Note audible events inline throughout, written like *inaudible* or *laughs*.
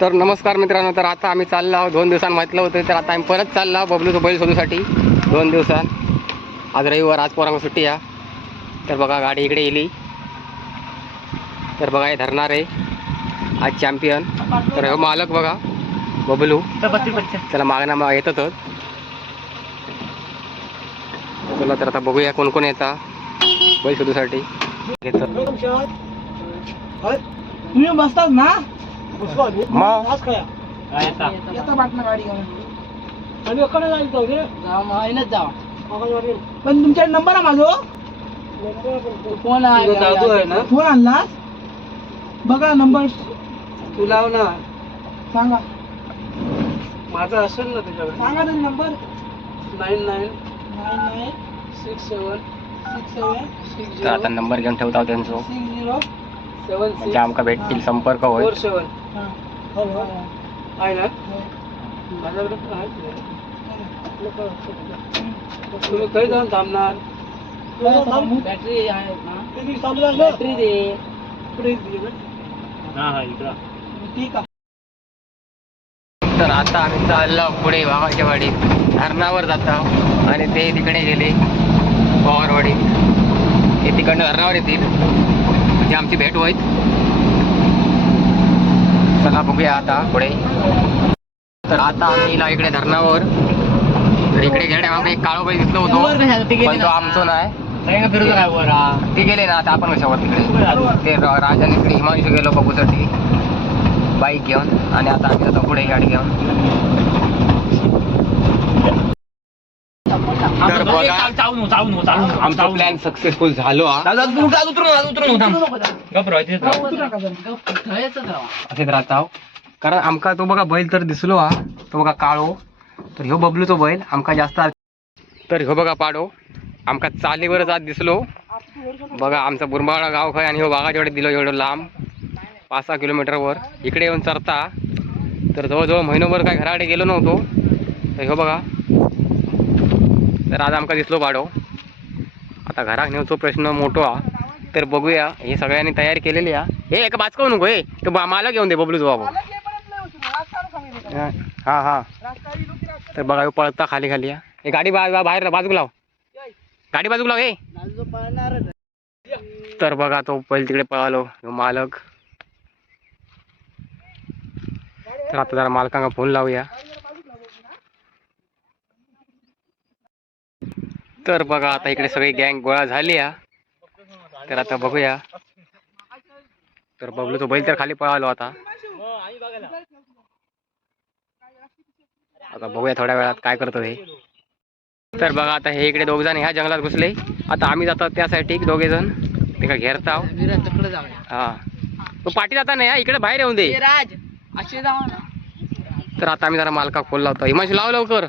तर नमस्कार मित्रांनो तर आता आम्ही चाललो आहोत. दोन दिवसांनी म्हटलं होतं तर आता आम्ही परत चाललो आहोत बबलूचं बैल शोधूसाठी. दोन दिवसात. आज रविवार आज पोरांना सुट्टी या तर बघा गाडी इकडे येली तर बघा हे धरणार आहे. आज चॅम्पियन तर हो मालक बघा बबलू. त्याला मागणं माग येतातच चला तर आता बघूया कोण कोण येता बैल शोधूसाठी. घेत तुम्ही बसतात ना? मग आज काय येता बाटना गाडी घेऊन. आणि एकडे रे पण तुमच्या नंबर आहे माझो? फोन आहे. फोन आणला बघा नंबर. तू लाव ना. सांगा. माझा असेल ना तुझ्याकडे सांगा तरी number. Nine nine nine nine six seven six seven six तर आता झिरो नंबर घेऊन ठेवता त्यांचं. सिक्स झिरो सेवन म्हणजे आमका भेटतील संपर्क होईल. Four seven. आहे ना तुम्ही काही जाऊन थांबणार बॅटरी आहे ना बॅटरी दे ठीक आहे तर आता आम्ही चाललो पुढे वाघाच्या वाडीत. धरणावर जातो. आणि ते तिकडे गेले. पवारवाडीत ते तिकडनं धरणावर येतील. म्हणजे आमची भेट होईल. चला बघूया आता पुढे. तर आता आम्ही इकडे धरणावर. इकडे गेल्या आम्हाला एक काळो बाई दिसलो होतो. पण तो आमचो नाही. ते गेले ना आता आपण कशावर तिकडे? ते राजाने इकडे हिमांशू गेलो बघूसाठी. बाईक घेऊन. आणि आता आम्ही जातो पुढे गाडी घेऊन. तर बघा आमचा प्लॅन सक्सेसफुल झालो हा. असेच राहता. कारण आमका तो बघा बैल तर दिसलो हा. तो बघा काळो. तर ह्यो बबलू तो बैल आमका जास्त आ- तर ह्यो बघा पाडो. आमका चालीवरच आज दिसलो. बघा आमचा बुरमाळा गाव खय आणि ह्यो बागाच्या दिलो एवढं लांब. पाच सहा किलोमीटरवर इकडे येऊन चरता तर जवळजवळ महिनोभर काय घराकडे गेलो नव्हतो. तर ह्यो बघा तर आज आमका दिसलो पाडो आता घरात नेऊचो प्रश्न मोठो हा. तर बघूया हे सगळ्यांनी तयारी केलेली हा. हे एक बाचकावू नको हे. तो मला घेऊन दे बबलूच बाबा हा हा तर बघा पळता खाली खाली हा. हे गाडी बा बाहेर बाजूक लाव. गाडी बाजूक लाव हे. तर बघा तो पहिले तिकडे पळालो मालक. तर आता जरा मालकांना फोन लावूया. तर बघा आता इकडे सगळी गँग गोळा झाली हा तर आता बघूया. तर बबलू तो बैल तर खाली पळालो आता. आता बघूया थोड्या वेळात काय करतो हे. तर बघा आता हे इकडे दोघ जण ह्या जंगलात घुसले. आता आम्ही जातो त्या साईड दोघे जण. तिकडे जाऊया हा. तो पाठी जाता नाही इकडे बाहेर येऊन दे. राज असे तर आता आम्ही जरा मालका फोन लावतो हिमांशू लाव लवकर.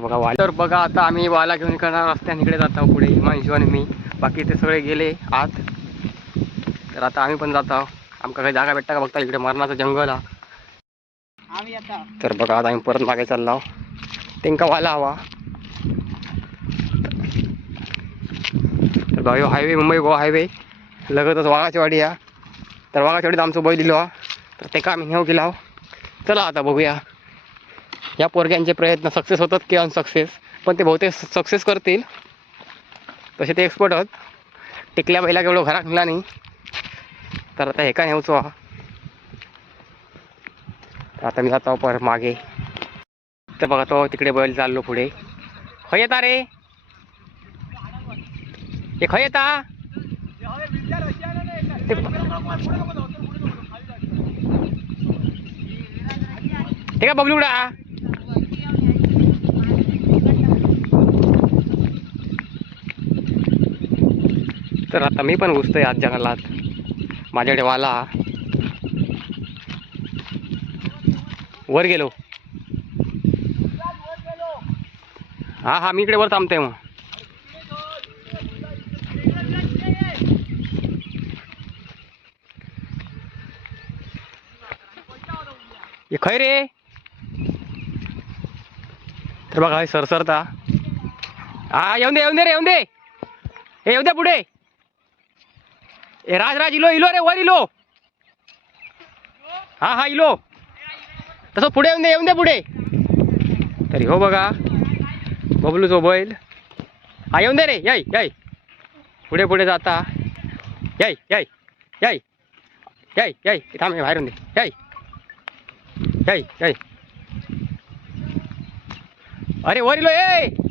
बघा वाल तर बघा आता आम्ही वाला घेऊन इकडं रस्त्याने इकडे जातो पुढे हिमांशू आणि मी. बाकी ते सगळे गेले आत. तर आता आम्ही पण जातो आमका काही जागा भेटता का बघता? इकडे मरणाचं जंगल हा तर बघा आता आम्ही परत मागे चाललो तेंका वाला हवा. तर बघा हायवे मुंबई गोवा हायवे लगतच वाघाची वाडी हा तर वाघाची वाडीत आमचं बैल दिलो हा तर ते का आम्ही नेऊ गेला चला आता बघूया. या पोरग्यांचे प्रयत्न सक्सेस होतात की अनसक्सेस पण ते बहुतेक सक्सेस करतील. तसे ते एक्सपर्ट आहेत. टिकल्या बैला एवढं घरात नेला नाही. तर आता हे का नेऊचो आता मी जातो पर मागे. तर बघा तो तिकडे बैल चाललो पुढे. खय येता रे? ते खय येता ते- ते का बबलूडा तर आता मी पण घुसतोय आज जंगलात. माझ्याकडे वाला. वर गेलो. हा हा मी इकडे वर थांबते मग. हे खय रे? तर बघा सरसरता. हा येऊन दे येऊन दे रे येऊन दे. हे येऊ दे पुढे. ए राजराज इलो इलो रे वर इलो. हा हा इलो. तसं पुढे येऊन दे येऊन दे पुढे. तरी हो बघा. बबलूचो बैल. हा येऊन दे रे याय याय. पुढे पुढे जाता. याय याय याय. याय याय. थांब हे बाहेरून दे. याय. याय याय. अरे वर इलो ये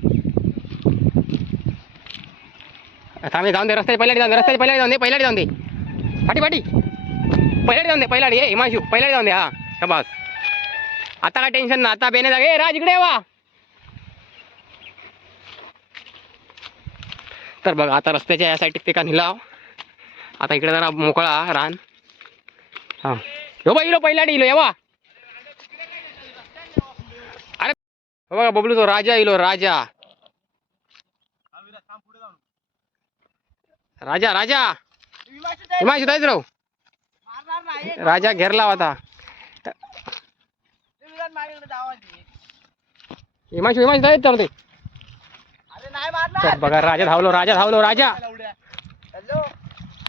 थांबे जाऊन दे रस्त्याच्या पहिल्या जाऊन दे रस्त्याच्या पहिल्या जाऊन दे पहिल्या जाऊन दे. पाठी पाठी पहिल्या जाऊन दे पहिल्याडी ये हिमांशू पहिल्या जाऊन दे हा. शबास. आता काय टेन्शन ना आता बेने जागे. राज इकडे ये वा तर बघा आता रस्त्याच्या या साईड पिका निलाव आता इकडे जरा मोकळा रान. हा. हो बा इलो पहिला इलो येवा. अरे बघा बबलू तो राजा इलो राजा. राजा राजा! हिमांशू जायच राहू राजा घेरला होता. विराट माझ्याकडे धावायची तर ते बघा राजा धावलो राजा धावलो राजा!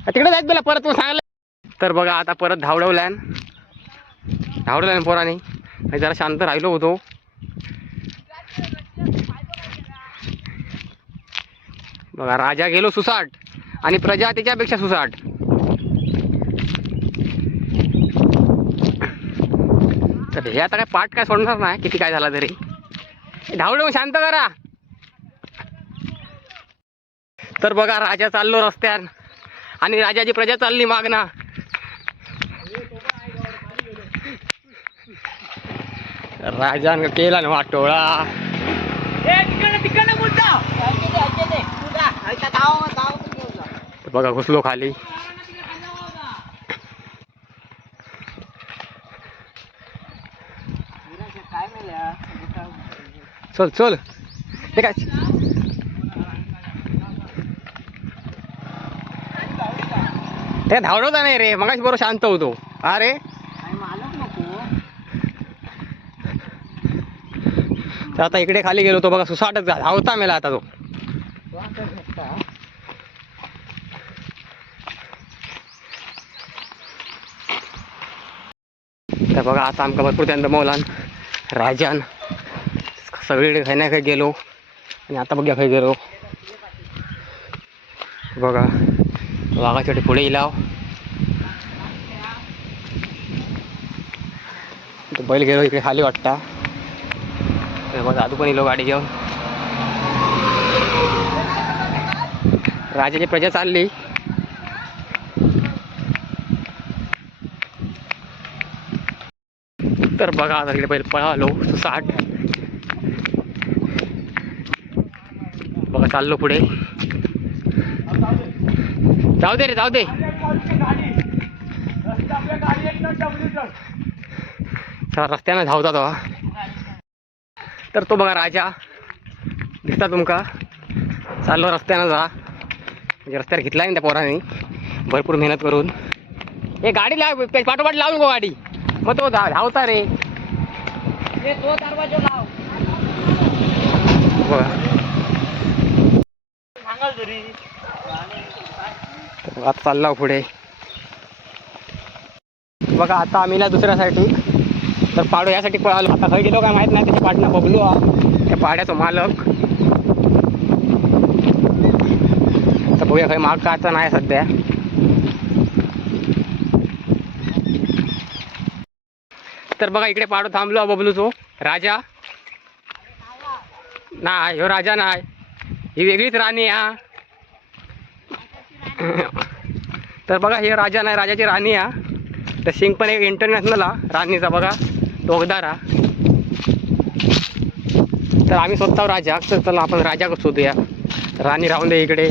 तिकडे जायचं तुला परत तू सांगलं तर बघा आता परत धावडवल्यान धावडवल्यान पोराने. जरा शांत राहिलो होतो. बघा राजा गेलो सुसाट. आणि प्रजा त्याच्यापेक्षा सुसाट तर हे आता काय पाठ काय सोडणार नाही किती काय झाला तरी धावडव शांत करा तर बघा राजा चाललो रस्त्यान आणि राजाची प्रजा चालली मागना राजान केला ना वाटोळा बघा घुसलो खाली. चल चल. हे काय? ते धावडवता नाही रे मगाशी बरोबर शांत होतो. अरे तर आता इकडे खाली गेलो तो बघा सुसाटच धावता मेला आता तो तर बघा आता आमका भरपूर त्यांना मौलान राजान. सगळीकडे खाय ना खाय गेलो? आणि आता बघ्या खंय गेलो बघा वाघाच्या पुढे इलाव तो बैल गेलो इकडे खाली वाटता. मग दादू पण इलो गाडी घेऊन. राजाची प्रजा चालली. तर बघा आता इकडे पहिले पळालो साठ. बघा चाललो पुढे. जाऊ दे रे जाऊ दे. चला रस्त्यानं धावता तो तर तो बघा राजा. दिसता तुमका? चाललो रस्त्यानं जा. म्हणजे रस्त्यावर घेतला ना त्या पोराने. भरपूर मेहनत करून. हे गाडी लाव पाठोपाठ लावून नको गाडी. मग तो धावता रे. हे तो दरवाजा लाव. आता चालला पुढे. बघा आता आम्ही ना दुसऱ्या साईडून. तर पाडो यासाठी पळालो. आता खय गेलो काय माहीत नाही त्याच्या पाठना बबलू हा. त्या पाड्याचा मालक. तर बघूया काही माग काचा नाही सध्या. तर बघा इकडे पाडो थांबलो बबलू तो राजा. नाही ह्यो राजा नाही. ही वेगळीच राणी आहे हा. तर बघा हे राजा नाही राजाची राणी हा. तर सिंग पण एक इंटरनॅशनल हा राणीचा बघा टोकदार हा तर आम्ही स्वतः राजा तर चला आपण राजा कसं शोधूया. राणी राहून दे इकडे.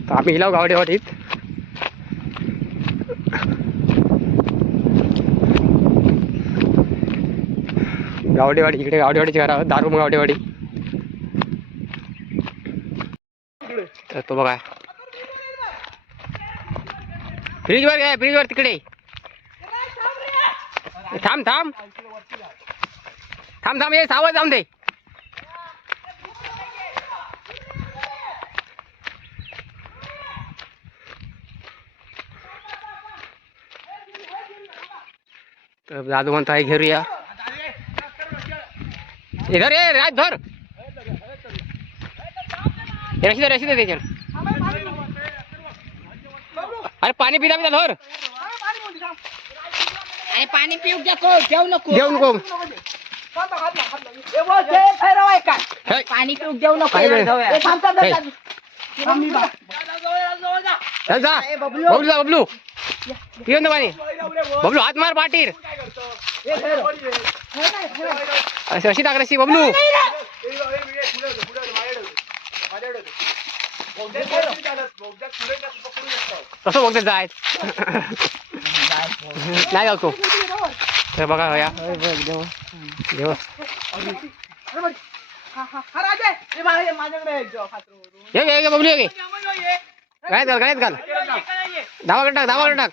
तर आम्ही हिलाव गावडेवाडीत गावडेवाडी इकडे गावडेवाडीची घरा दारू गावडेवाडी. तो बघा. फ्रीज फ्रीजवर घ्या फ्रीजवर तिकडे. थांब थांब. थांब थांब ये सावध जाऊन दे. दादू म्हणतो घेऊया इधर ये राज धर रशी दे रशी दे त्याच्यात अरे पाणी पिता पिता धर। आणि पाणी पिऊ नको। देऊ नको। पाणी पिऊ देऊ नको। बबलू. बबलू जा बबलू। पिऊन दे पाणी। बबलू हात मार पाटीर अशी टाक रशी बबलू. कसं बघते जाय नाही जाऊ तो. तर बघा या. देव. ये बबलू ये काय घाल काय घाल धावाकडे टाक धावाकडे टाक.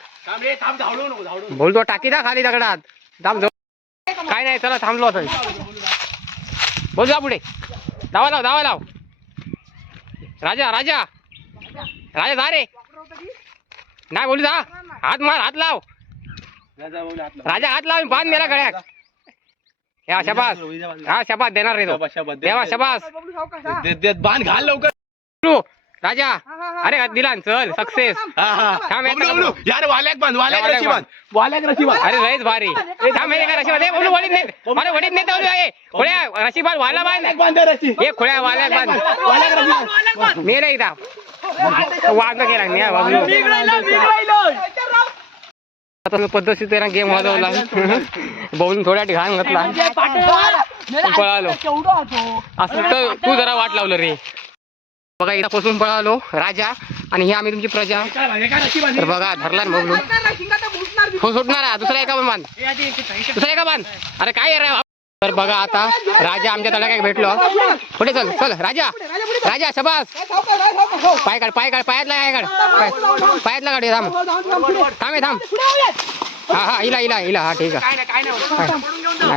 बोल तो टाकी दा खाली दगडात. दाम काय नाही चला थांबलो आता. बोल जा पुढे. धावा लाव धावा लाव. राजा राजा. राजा जा रे. नाही बोलू जा. हात मार हात लाव. राजा हात लाव बांध मेला गळ्यात. या शबास. हा शबास देणार रे तो. देवा शबास. बांध घाल लवकर. राजा. अरे दिला न, चल सक्सेस? यार वाल्याक बांध वाल्याक वाल्याक रशी बांध वाल्याक रशी बांध अरे लयच भारी. थांब हे रशी बोलू वडीत नेत अरे वडीत नेत बोलू आहे खोळ्या रशी बांध. वाला बांध बांध. रशी हे खोळ्या बांध. वाल्याक रशी बांध केला मी. आता त्याला गेम वाजवला. बघून थोड्या घाण घातला. पळालो. केवढं होतो. असं तर तू जरा वाट लावलं रे. बघा इथं पासून पळालो राजा आणि ही आम्ही तुमची प्रजा. तर बघा धरला ना बघलो. हो सुटणार आहे. दुसरा एका बांध दुसरा एका बांध अरे काय रे? तर बघा आता राजा आमच्या तळ्या काय भेटलो. कुठे चल चल राजा. राजा शबास. पाय काढ पाय काढ पायातला काय काढ? पाय- पायातला काढ थांब. थांब आहे थांब. हा हा इला इला इला हा ठीक आहे.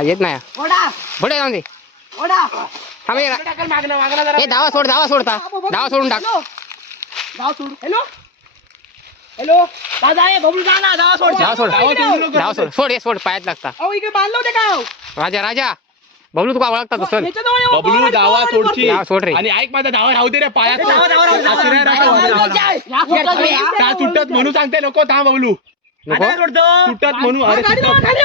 येत नाही. पुढे जाऊन दे. थांब हे हे धावा सोड धावा सोडता. धावा सोडून टाक. हॅलो. हॅलो. दादा ये बबलू जा ना. दादा सोड. धावा सोड. धावा सोड. सोड हे सोड पायात लागता. अहो इकडे बांधलं होते का? राजा राजा. बबलू तुका ओळखता तू याच्याजवळ ये, बबलू बाबा, सोडची. धावा सोड रे. आणि ऐक माझा धावा राहू दे रे पायात. आश्रय राखा. का सुटत म्हणून सांगते नको थांब बबलू. नको? म्हणून हा, अरे गाडी सुटत. खाली.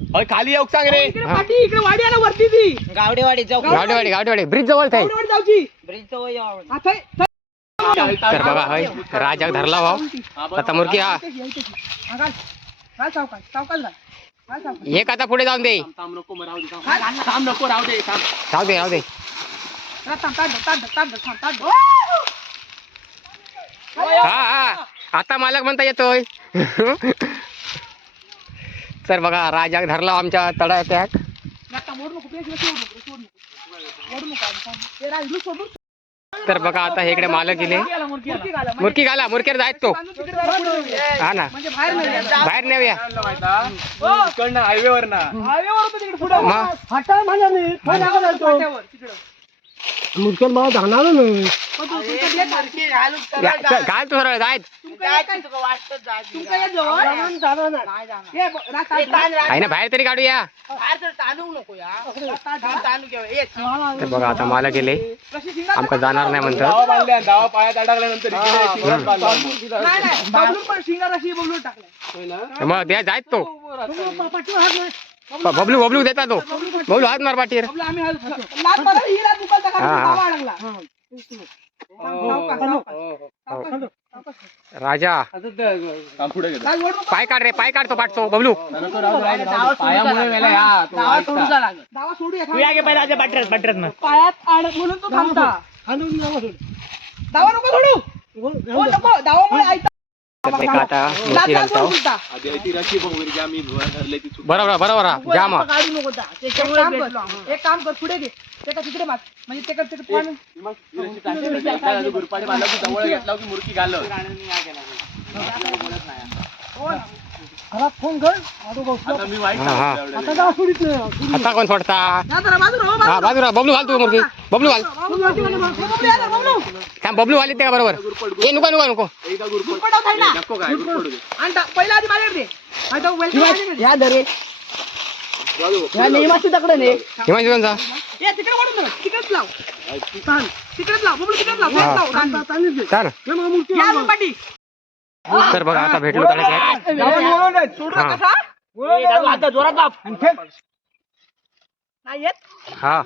अरे खाली येऊ सांग रे? इकडे पाठी इकडे वाडी आहे ना वरती ती. गावडेवाडी चौक गावडेवाडी. गावडेवाडी ब्रिज जवळ थाय गावडेवाडी जाऊची. ब्रिज जवळ यावं. हा, थै- तर बघा हय राजा धरला भाव आता मुरकी हा. हा, सावकाश, सावकाश सावकाश. एक आता पुढे जाऊन दे? थांब नको मग राहू दे थांब. थांब नको राहू दे थांब. जाऊ दे जाऊ जरा थांब, थांब. हा हा. आता मालक म्हणता येतोय. तर बघा राजा धरला आमच्या लूस, लूस. तर बघा आता हे इकडे मालक गेले मुरकी घाला, मुरकी घाला मुरकेर जायत तो. हा ना. म्हणजे बाहेर नेऊया. हो. इकडनं हायवे वर ना हायवेवर होतं तिकडे पुढं. मग? फाटा माझ्या मी. फाट्यावर, तिकडं. मुरकल मला जाणार नाही पण तू- सरळ जायत काय-. आहे ना बाहेर तरी काढूया बघा आता मालक गेले. आमका जाणार नाही म्हणतात. पायात अडकल्यानंतर. मग द्या जायत तो. बबलू, बबलू देता तो. बबलू हात मार पाठीर ही? हा, हा. राजा. पाय काढ रे पाय काढ तो पाठतो बबलू. पायात आड म्हणून तो थांबता. दावा नको सोडू. हो, नको. दावामुळे ऐकता तर का आता घालतो. बरोबर बरोबर. हा. जा मग. काढू नको दा. एक काम कर. एक काम कर पुढे घे. ते का तिकडे मार म्हणजे ते का तिकडे पाणी की जवळ घेतला की मुरकी फोन कर आता मी वाईट हा, हा. सांगितलं एवढं. आता दावा सोडित नाही आता कोण सोडता हो, हा बाजूला बबलू घाल तू बबलू घाल. बबलू, बबलू, या ना, बबलू. थांब बबलू आले ते का बरोबर ए नुका नुका नको एकदा गुरपड ना नको काय गुरपड दे. आणि टा- पहिला आधी माझ्याकडे दे. आणि तो welcome माझ्याकडे. या दरे जाऊ. या नेहमाची तकडे ने हिमांशू कोणचा ये, तिकडे वळून दे. तिकडेच लाव. तिकडेच लाव बबलू तिकडेच लाव तिकडेच लाव. चाल, या. तर बघा आता भेटलो त्याला गॅग सोडू हा. नका सा. ए, दादू, आता जोरात दाब. नाही येत. हा.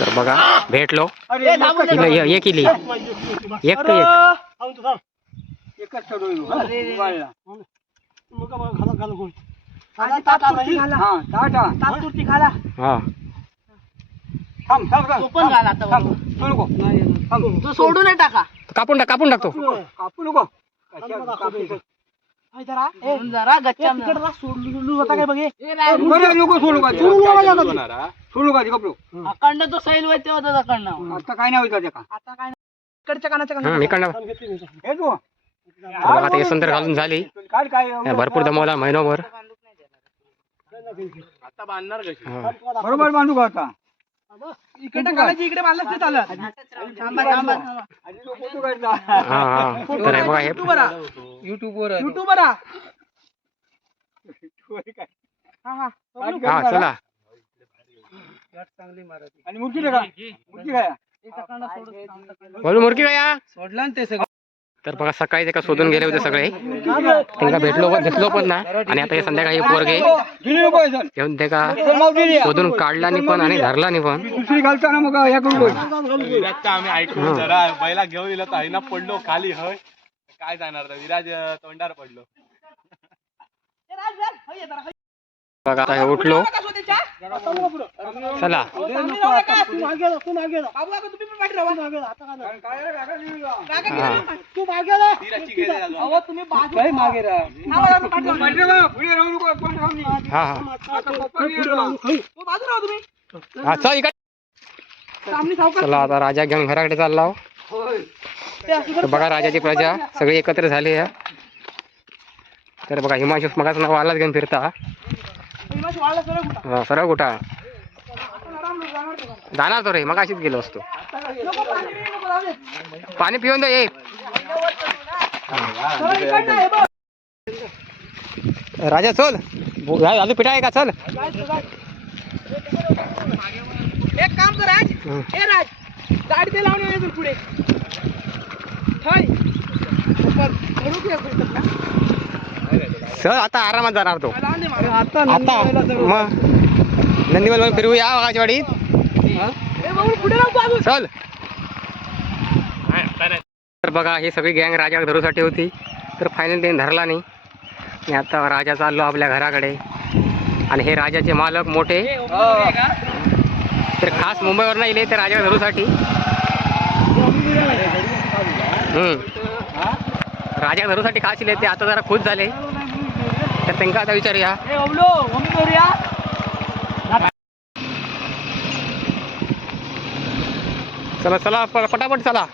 तर बघा भेटलो. ए, दाबून दे. तिनं हे- हे केली. एक तर एक आधी हा तो. तो सोडून टाका. कापून टाक कापून टाकतो. जरा. होता काय बघ नाही, होणार, हा? अखंड तो सैल अखंड आता काय नाही इकडच्या कानाच्या हं, मी कडनं तर बघा आता यशवंतर घालून झाली. भरपूर दमवला महिनोभर. आता बांधणार कशी? हा. बरोबर बांधू का आता? इकडे कानाची इकडे बांधलं ते चालत. थांबा थांबा थांबा. हा हा. तर हे बघा हे युट्यूबर युट्यूबवर युट्यूबर हा हा हा. चला. आणि मुठी का मुठी काय बोलू मुरकी का सोडला ते सगळं. तर बघा सकाळी ते का शोधून गेले होते सगळे. त्यांना भेटलो पण दिसलो पण ना. आणि आता हे संध्याकाळी हे पोरगे घेऊन ते का शोधून काढला नाही पण आणि धरला नाही पण. दुसरी घालताना मग या करून बोल. घेऊन दिलं तर ना पडलो खाली हय. काय जाणार तर विराज अं, तोंडावर पडलो. बघा आता हे उठलो. चला. हा. हा. हा हा. हो, हा चल इकडे. आता राजा घेऊन घराकडे चालला तर बघा राजाची प्रजा सगळी एकत्र झाली आहे. तर बघा हिमांशू मगाच नाव आलाच घेऊन फिरता बरं. हिमाशी वाळला सरळ कुठं? हा, सरळ कुठा? जाणार ते रे मग अशीच गेलो असतो. पाणी पिऊन दे ये. राजा चल. अजून पिठा आहे का? चल. एक काम कर राज. हं. ए राज. गाडी ते लावून येईल पुढे. ठय धरू की सर आता आरामात जाणार तो. आता मग. नंदीवाल फिरूया या ए, चल. तर बघा हे सगळी गँग राजा धरूसाठी होती. तर फायनल त्यांनी धरला नाही. आणि आता राजा चाललो आपल्या घराकडे. आणि हे राजाचे मालक मोठे. तर खास मुंबईवर नाही ते राजा धरूसाठी. राजा धरूसाठी खास इले ते आता जरा खुश झाले. त्यांना आता विचारूया. चला चला पटापट चला.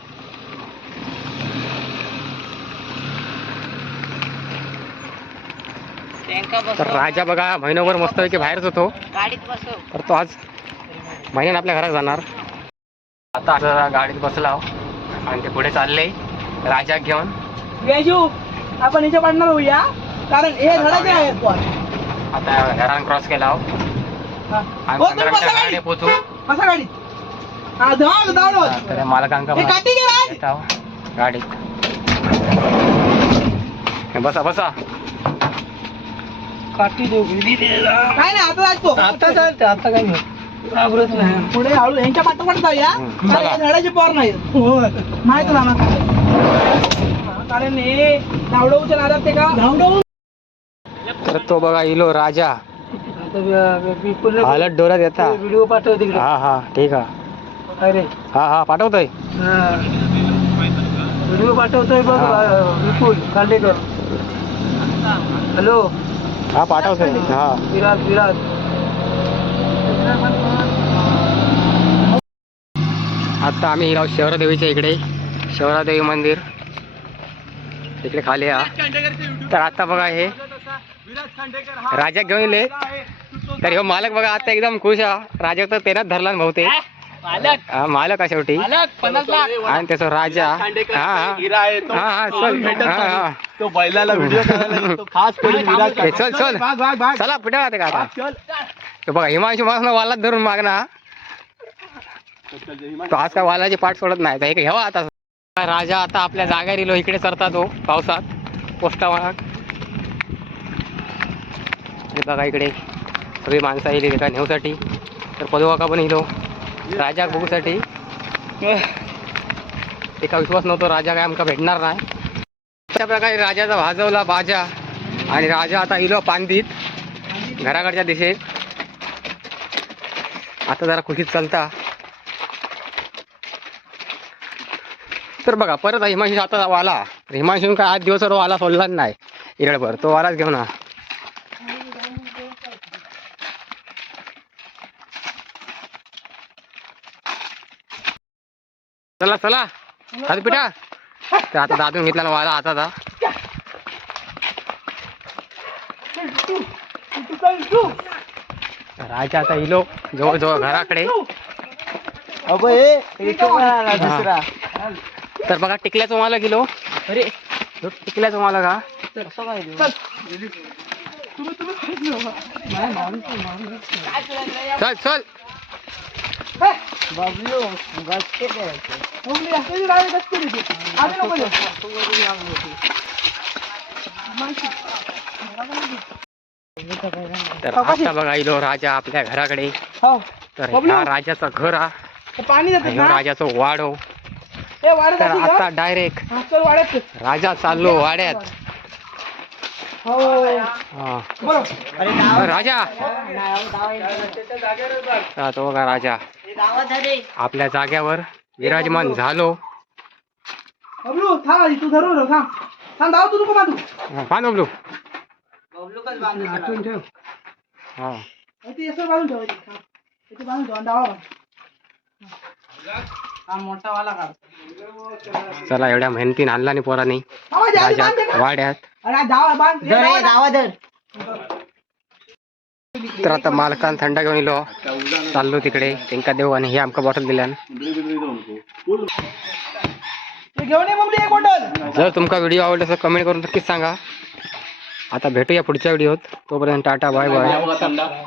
तर राजा बघा महिनोभर मस्तपैकी बाहेरच होतो. तर तो आज महिन्याने आपल्या घरात जाणार. आता गाडीत बसला आणि ते पुढे चालले. राजा घेऊन. आपण इथे पडणार होऊया. कारण हे धडाचे आहेत पण आता घरान क्रॉस केला. हा. आणि हो, पंधरा तुम्ही बसा मिनिटं गाडी. गाडी पोचू बसा गाडी हा धाव धाव. तर मालकांका हे काठी घे राज येत आहो गाडीत. हे बसा बसा. काठी देऊ काय नाही आता जातो. आता चालते आता काही नाही. घाबरत नाही. पुढे हळू यांच्या पाठोपाठ जाऊया. हम्म. कारण हे धडाचे पोर नाही माहीत ना कारण हे धावडवच्या नादात ते का? धावडव तर तो बघा इलो राजा. हालत डोरात येता. व्हिडिओ पाठव तिकडे. हा हा ठीक आहे. अरे. हा हा पाठवतोय. व्हिडिओ पाठवतोय बघ विपुल खांडेकर. हॅलो हा पाठवतोय. हा. विराट विराट आता आम्ही हिराव शहरादेवीच्या इकडे. शहरादेवी मंदिर. इकडे खाली हा तर आता बघा हे. राजा घेऊन येले तर ह्यो मालक बघा आता एकदम खुश हा राजा तर तेनाच धरला ना बहुतेक मालक. हा, मालक हा शेवटी. आणि त्याचा राजा. हा हा. हा हा चल. हा हा. तो बैलाला व्हिडिओ. *laughs* खास चल चल. चला पिटा का आता? हे बघा हिमांशू माणूस वालात धरून मागना. तो आज काय वालाची पाठ सोडत नाही. तर हे घ्यावा आता. राजा आता आपल्या जागा रिलो इकडे चरता तो पावसात. पोस्टा हे बघा इकडे. सगळी माणसं येईल एका नेऊसाठी तर पदवाका पण येलो राजा बघूसाठी. एका विश्वास नव्हतो राजा काय आमका भेटणार नाही. अशा प्रकारे राजाचा भाजवला बाजा. आणि राजा आता इलो पांदीत घराकडच्या दिशेत. आता जरा खुशीत चालता. तर बघा परत हिमांशू आता आला हिमांशून काय आठ दिवस आला सोडलाच नाही. इरडभर. तो वालाच घेऊन हा चला चला. हात पिठा. तर आता दादून घेतला ना वाला हाताचा राजा आता इलो जवळ जवळ घराकडे. दुसरा. तर बघा टिकल्याचं मला किलो अरे. टिकल्याचं मला का? चल चल. तर आता बघा इलो राजा आपल्या घराकडे. हो. तर. ह्या राजाचं घर हा. पाणी राजाचं वाढत तर आता डायरेक्ट राजा चाललो वाड्यात. हो. राजा. तो बघा राजा. आपल्या जाग्यावर विराजमान झालो. तू धरून थांब. तू नको बांधू. बांध बबलू. आठवून ठेव. हा. इथे असं बांधून ठेव इथे. थांब. इथे बांधून ठेव आणि धावा बांध. हा मोठा वाला काढ. चला एवढ्या मेहनतीने आणला नाही पोरांनी? वाड्यात. अरे धावा बांध. तर आता मालकान थंडा घेऊन इलो. चाललो तिकडे त्यांका देऊ आणि हे आमका बॉटल दिल्यान. जर तुमका व्हिडिओ आवडला तर कमेंट करून नक्कीच सांगा. आता भेटूया पुढच्या व्हिडिओत तोपर्यंत टाटा बाय बाय